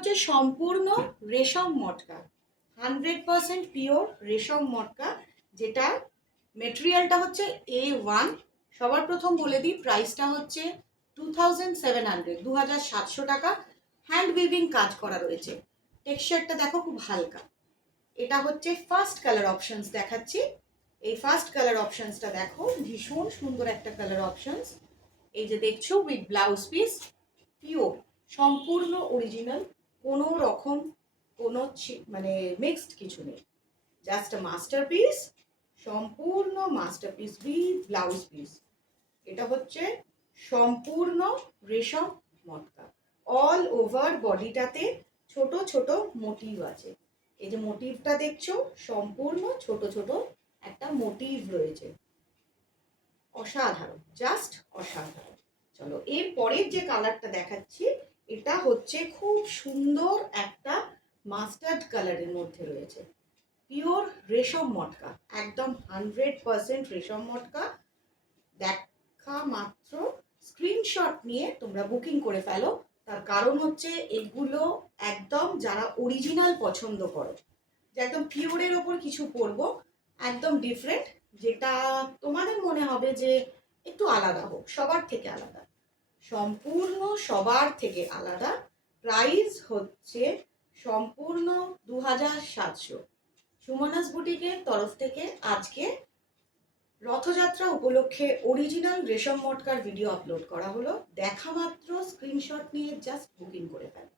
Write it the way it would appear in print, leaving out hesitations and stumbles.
হচ্ছে সম্পূর্ণ রেশম মটকা, 100% পিওর রেশম মটকা, যেটা মেটেরিয়ালটা হচ্ছে A1। সবার প্রথম বলে দিই প্রাইসটা হচ্ছে 2700, 2700 টাকা। হ্যান্ড উইভিং কাজ করা রয়েছে। টেক্সচারটা দেখো খুব হালকা। এটা হচ্ছে ফার্স্ট কালার অপশনস দেখাচ্ছি। এই ফার্স্ট কালার অপশনসটা দেখো, ভীষণ সুন্দর একটা কালার অপশনস। এই যে দেখছো উইথ ব্লাউজ পিস, পিওর, সম্পূর্ণ অরিজিনাল, কোনো রকম কোনো মানে মিক্সড কিছু নেই, জাস্ট মাস্টারপিস, সম্পূর্ণ মাস্টারপিস উইথ ব্লাউজ পিস। এটা হচ্ছে সম্পূর্ণ রেশম মটকা। অল ওভার বডিটাতে ছোট ছোট মোটিভ আছে। এই যে মোটিভটা দেখছো, সম্পূর্ণ ছোট ছোট একটা মোটিভ রয়েছে। অসাধারণ, জাস্ট অসাধারণ। চলো এর পরের যে কালারটা দেখাচ্ছি, এটা হচ্ছে খুব সুন্দর একটা মাস্টার্ড কালারের মধ্যে রয়েছে। পিওর রেশম মটকা, একদম 100% রেশম মটকা। দেখা মাত্র স্ক্রিনশট নিয়ে তোমরা বুকিং করে ফেলো। তার কারণ হচ্ছে এগুলো একদম যারা অরিজিনাল পছন্দ করো, যে একদম পিওরের ওপর কিছু পরবো, একদম ডিফারেন্ট, যেটা তোমাদের মনে হবে যে একটু আলাদা হোক, সবার থেকে আলাদা, সম্পূর্ণ সবার থেকে আলাদা। প্রাইস হচ্ছে সম্পূর্ণ 2700। সুমনাস বুটিকের তরফ থেকে আজকে রথযাত্রা উপলক্ষে অরিজিনাল রেশম মটকার ভিডিও আপলোড করা হলো। দেখা মাত্র স্ক্রিনশট নিয়ে জাস্ট বুকিং করে ফেলো।